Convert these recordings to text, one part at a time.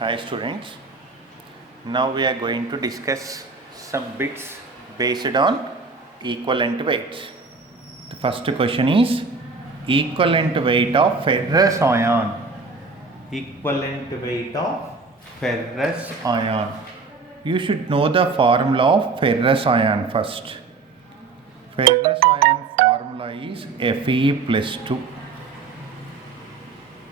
Hi students, now we are going to discuss some bits based on equivalent weights. The first question is equivalent weight of ferrous ion. Equivalent weight of ferrous ion. You should know the formula of ferrous ion first. Ferrous ion formula is Fe plus 2.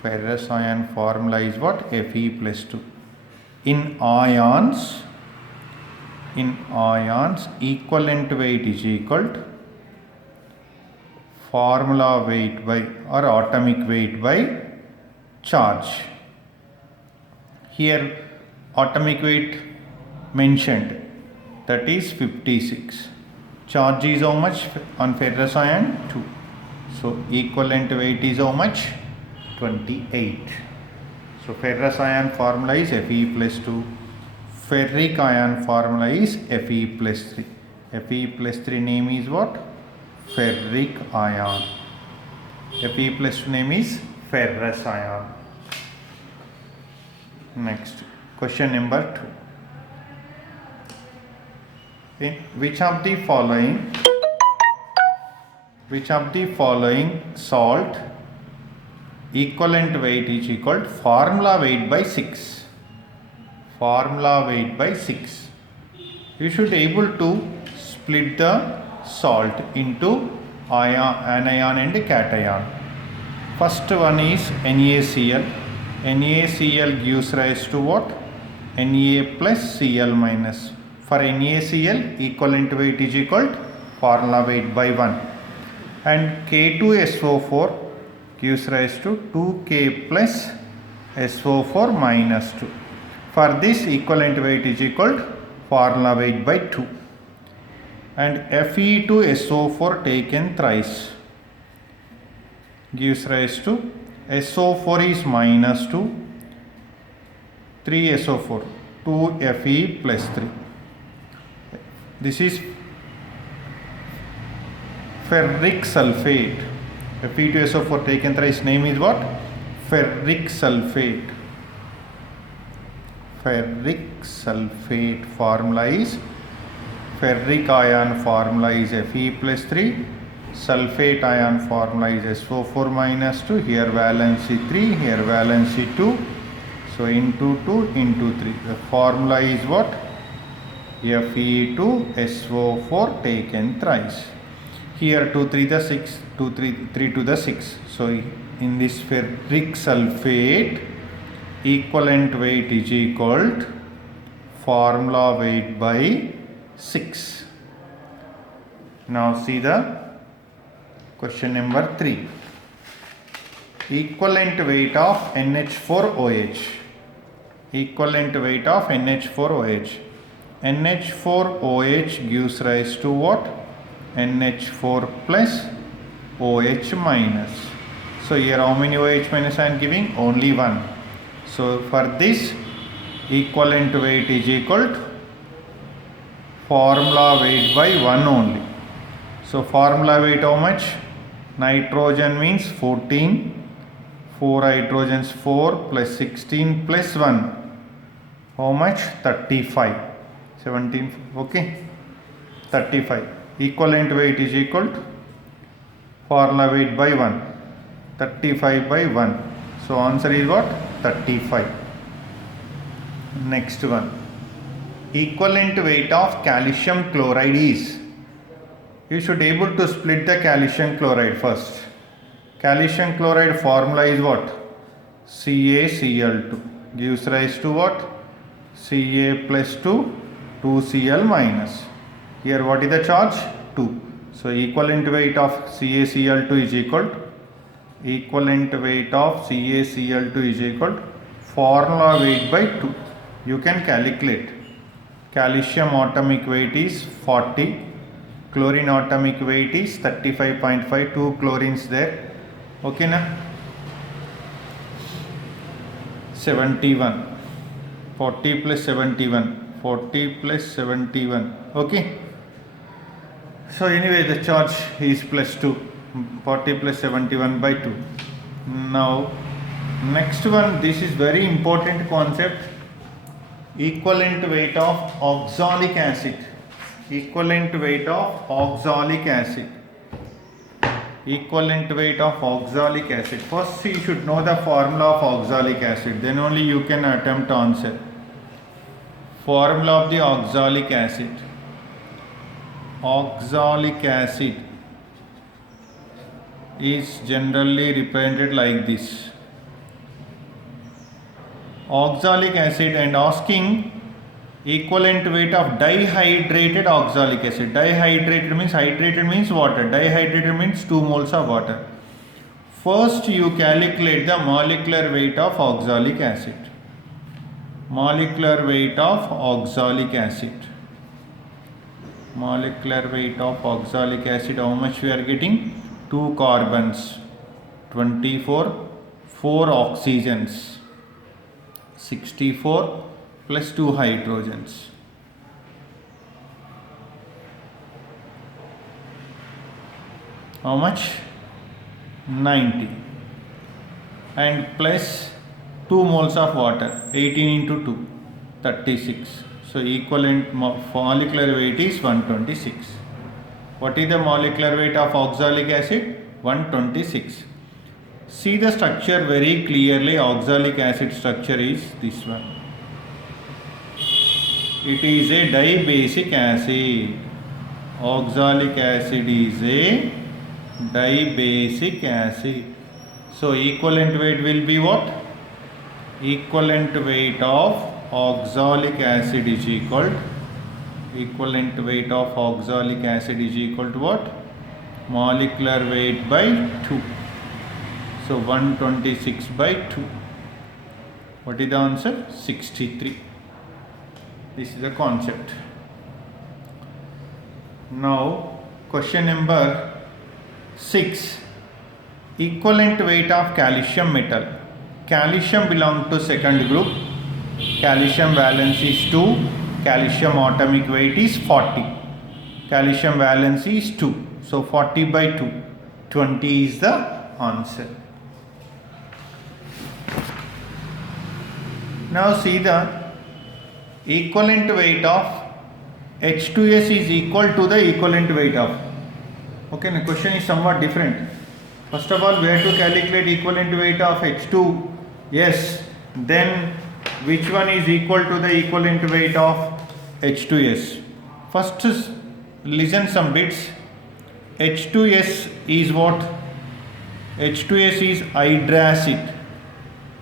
Ferrous ion formula is what? Fe plus 2. In ions, equivalent weight is equal to formula weight by or atomic weight by charge. Here atomic weight mentioned, that is 56. Charge is how much on ferrous ion? 2. So equivalent weight is how much? 28. So ferrous ion formula is Fe plus 2. Ferric ion formula is Fe plus 3. Fe plus 3 name is what? Ferric ion. Fe plus 2 name is ferrous ion. Next, question number 2. In which of the following salt equivalent weight is equal to formula weight by 6? Formula weight by 6. You should able to split the salt into anion and cation. First one is NaCl. NaCl gives rise to what? Na plus Cl minus. For NaCl, equivalent weight is equal to formula weight by 1. And K2SO4 gives rise to 2K plus SO4 minus 2. For this, equivalent weight is equal to formula weight by 2. And Fe2SO4 taken thrice gives rise to SO4 is minus 2, 3SO4, 2Fe plus 3. This is ferric sulfate. Fe2SO4 taken thrice name is what? Ferric sulfate. Ferric sulfate formula is ferric ion formula is Fe plus 3. Sulfate ion formula is SO4 minus 2. Here valency 3, here valency 2. So into 2 into 3. The formula is what? Fe2SO4 taken thrice. Here 2 3 the 6, 2 3 to the 6. So in this ferric sulfate, equivalent weight is equal to formula weight by 6. Now see the question number 3. Equivalent weight of NH4OH. Equivalent weight of NH4OH. NH4OH gives rise to what? NH4 plus OH minus. So here how many OH minus I am giving? Only 1. So for this, equivalent weight is equal to formula weight by 1 only. So formula weight how much? Nitrogen means 14, 4 hydrogens 4 plus 16 plus 1. How much? 35. 17, okay? 35. Equivalent weight is equal to formula weight by 1. 35 by 1. So answer is what? 35. Next one. Equivalent weight of calcium chloride is. You should able to split the calcium chloride first. Calcium chloride formula is what? CaCl2. Gives rise to what? Ca plus 2, 2Cl minus. Here what is the charge? 2. So equivalent weight of CaCl2 is equal to formula weight by 2. You can calculate. Calcium atomic weight is 40. Chlorine atomic weight is 35.5. 2 chlorines there. Okay na? 71. 40 plus 71. 40 plus 71. Okay. So anyway, the charge is plus 2. 40 plus 71 by 2. Now Next one, this is very important concept. Equivalent weight of oxalic acid. Equivalent weight of oxalic acid. Equivalent weight of oxalic acid. First you should know the formula of oxalic acid, then only you can attempt to answer. Formula of the oxalic acid. Oxalic acid is generally represented like this. Oxalic acid, and asking equivalent weight of dihydrated oxalic acid. Dihydrated means, hydrated means water. Dihydrated means 2 moles of water. First you calculate the molecular weight of oxalic acid. Molecular weight of oxalic acid. Molecular weight of oxalic acid, how much we are getting? 2 carbons, 24, 4 oxygens, 64 plus 2 hydrogens. How much? 90. And plus 2 moles of water, 18 into 2, 36. So equivalent molecular weight is 126. What is the molecular weight of oxalic acid? 126. See the structure very clearly. Oxalic acid structure is this one. It is a dibasic acid. Oxalic acid is a dibasic acid. So equivalent weight will be what? Equivalent weight of oxalic acid is equal to what? Molecular weight by 2. So 126 by 2. What is the answer? 63. This is the concept. Now question number 6. Equivalent weight of calcium metal. Calcium belongs to second group. Calcium valence is 2. Calcium atomic weight is 40. Calcium valence is 2. So 40 by 2. 20 is the answer. Now see the equivalent weight of H2S is equal to the equivalent weight of. Okay, the question is somewhat different. First of all, we have to calculate equivalent weight of H2S. Then which one is equal to the equivalent weight of H2S? First listen some bits. H2S is what? H2S is hydracid.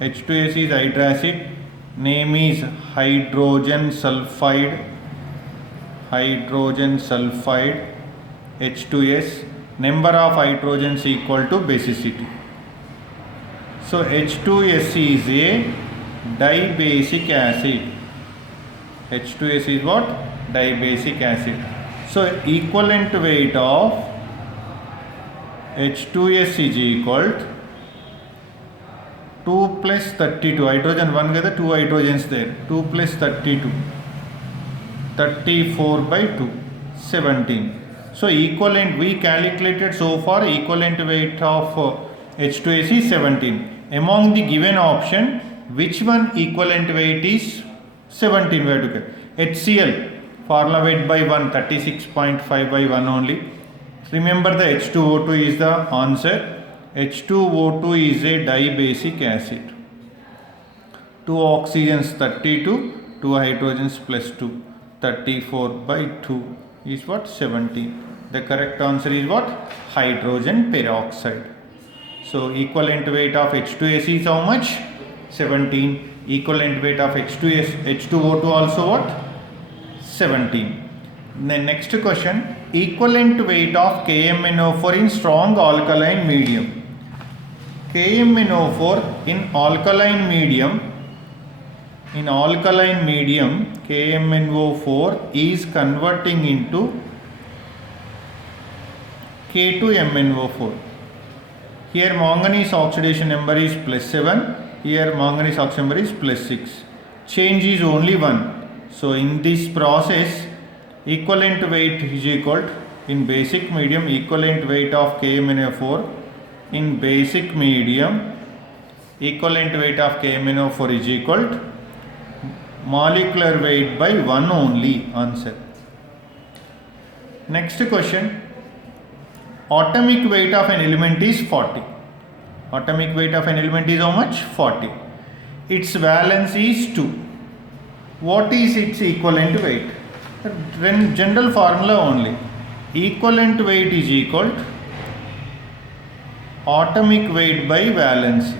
H2S is hydracid. Name is hydrogen sulfide. Hydrogen sulfide. H2S. Number of hydrogens equal to basicity. So H2S is a dibasic acid. H2S is what? Dibasic acid. So equivalent weight of H2S is equal to 2 plus 32. Hydrogen 1 gather, 2 hydrogens there. 2 plus 32. 34 by 2. 17. So equivalent, we calculated so far equivalent weight of H2S is 17. Among the given option, which one equivalent weight is 17? We have to get HCl, formula weight by 1, 36.5 by 1 only. Remember the H2O2 is the answer. H2O2 is a dibasic acid. 2 oxygens 32, 2 hydrogens plus 2, 34 by 2 is what? 17. The correct answer is what? Hydrogen peroxide. So equivalent weight of H2S is how much? 17. Equivalent weight of H2O2 also what? 17. The next question, equivalent weight of KMnO4 in strong alkaline medium. KMnO4 in alkaline medium, KMnO4 is converting into K2MnO4. Here manganese oxidation number is plus 7. Here manganese oxidation number is plus 6. Change is only 1. So in this process, equivalent weight is equal to, in basic medium, equivalent weight of KMnO4 in basic medium equivalent weight of KMnO4 is equal to molecular weight by 1 only. Answer. Next question. Atomic weight of an element is 40. Atomic weight of an element is how much? 40. Its valence is 2. What is its equivalent weight? Then general formula only. Equivalent weight is equal to atomic weight by valency.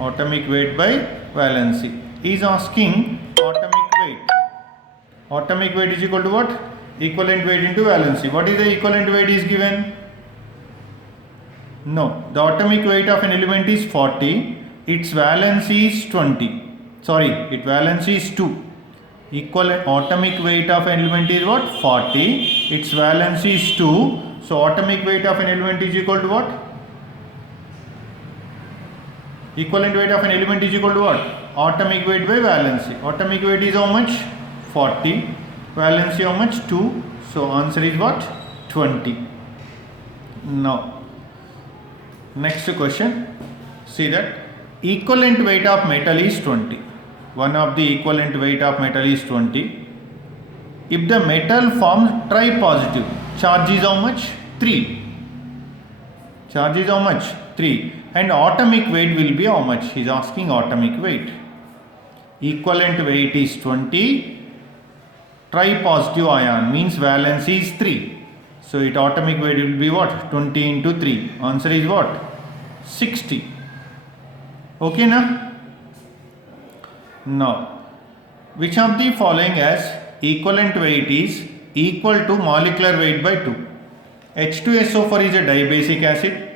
Atomic weight by valency. He is asking atomic weight. Atomic weight is equal to what? Equivalent weight into valency. What is the equivalent weight is given? No. The atomic weight of an element is 40. Its valency is 20. Sorry, its valency is 2. Equivalent atomic weight of an element is what? 40. Its valency is 2. So atomic weight of an element is equal to what? Equivalent weight of an element is equal to what? Atomic weight by valency. Atomic weight is how much? 40. Valency how much? 2. So answer is what? 20. Now, next question. See that equivalent weight of metal is 20. One of the equivalent weight of metal is 20. If the metal forms tripositive, charge is how much? 3. Charge is how much? 3. And atomic weight will be how much? He is asking atomic weight. Equivalent weight is 20. Tripositive ion means valency is 3. So its atomic weight will be what? 20 into 3. Answer is what? 60. Okay na? Now, which of the following has equivalent weight is equal to molecular weight by 2? H2SO4 is a dibasic acid.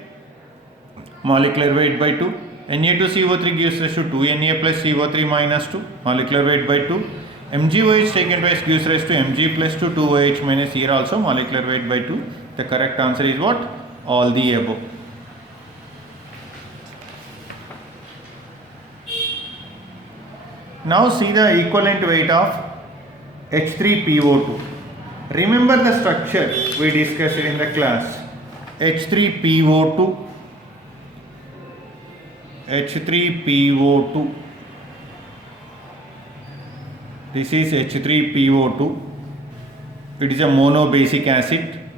Molecular weight by 2. Na2CO3 gives rise to 2Na plus CO3 minus 2. Molecular weight by 2. MgOH taken twice gives rise to Mg plus 2 2OH minus, here also molecular weight by 2. The correct answer is what? All the above. Now see the equivalent weight of H3PO2. Remember the structure we discussed in the class. H3PO2. H3PO2. This is H3PO2. It is a monobasic acid.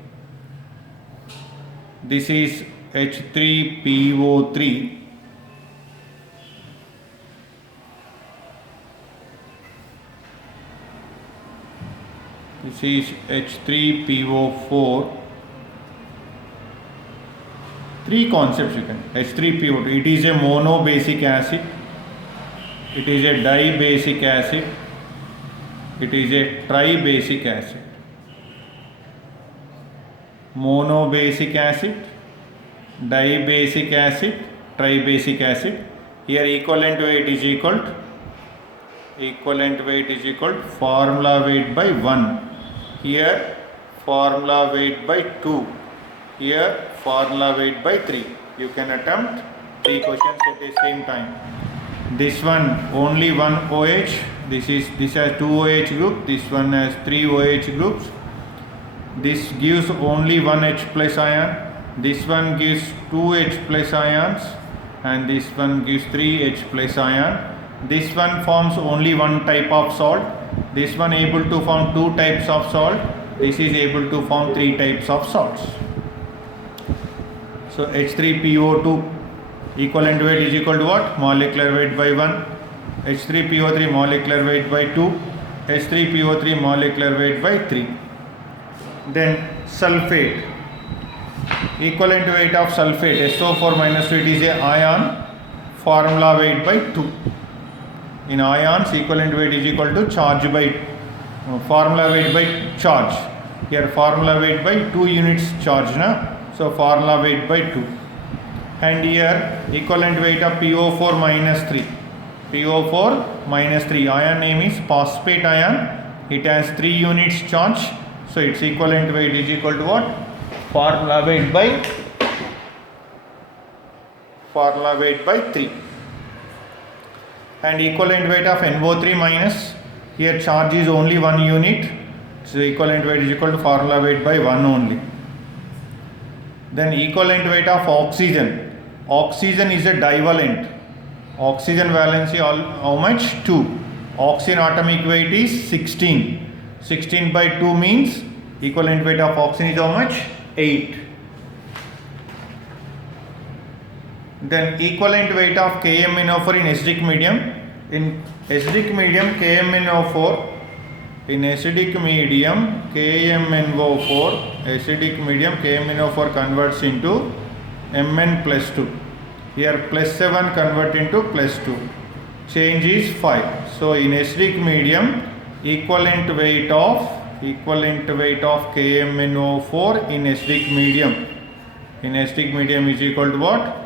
This is H3PO3. This is H3PO4. Three concepts you can. H3PO2. It is a monobasic acid. It is a dibasic acid. It is a tribasic acid. Monobasic acid, dibasic acid, tribasic acid. Here equivalent weight is equal to formula weight by 1. Here formula weight by 2. Here formula weight by 3. You can attempt 3 questions at the same time. This one only one OH. This has 2 OH group. This one has 3 OH groups. This gives only 1 H plus ion. This one gives 2 H plus ions, and this one gives 3 H plus ion. This one forms only one type of salt. This one able to form 2 types of salt. This is able to form 3 types of salts. So H3PO2 equivalent weight is equal to what? Molecular weight by 1. H3PO3 molecular weight by 2. H3PO3 molecular weight by 3. Then sulfate. Equivalent weight of sulfate SO4 minus 2, it is a ion. Formula weight by 2. In ions, equivalent weight is equal to charge by formula weight by charge. Here formula weight by 2 units charge na. So formula weight by 2. And here equivalent weight of PO4 minus 3. PO4 minus 3. Ion name is phosphate ion. It has 3 units charge. So its equivalent weight is equal to what? Formula weight by 3. And equivalent weight of NO3 minus, here charge is only 1 unit. So equivalent weight is equal to formula weight by 1 only. Then equivalent weight of oxygen. Oxygen is a divalent. Oxygen valency how much? 2. Oxygen atomic weight is 16. 16 by 2 means equivalent weight of oxygen is how much? 8. Then equivalent weight of KMnO4 in acidic medium. In acidic medium KMnO4, in acidic medium KMnO4, acidic medium KMnO4 converts into Mn plus 2. Here plus 7 convert into plus 2. Change is 5. So in acidic medium equivalent weight of KMnO4 in acidic medium is equal to what?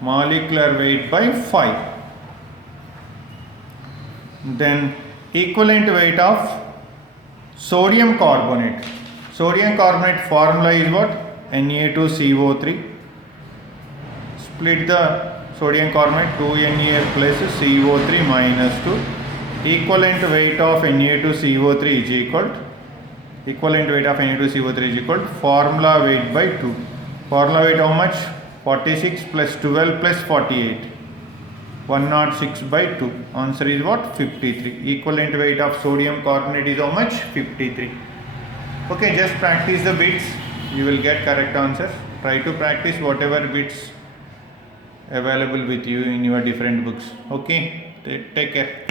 Molecular weight by 5. Then equivalent weight of sodium carbonate. Sodium carbonate formula is what? Na2CO3. Split the sodium carbonate, 2Na plus CO3 minus 2. Equivalent weight of Na2CO3 is equal to formula weight by 2. Formula weight how much? 46 plus 12 plus 48. 106 by 2. Answer is what? 53. Equivalent weight of sodium carbonate is how much? 53. Okay, just practice the bits. You will get correct answers. Try to practice whatever bits available with you in your different books. Okay, take care.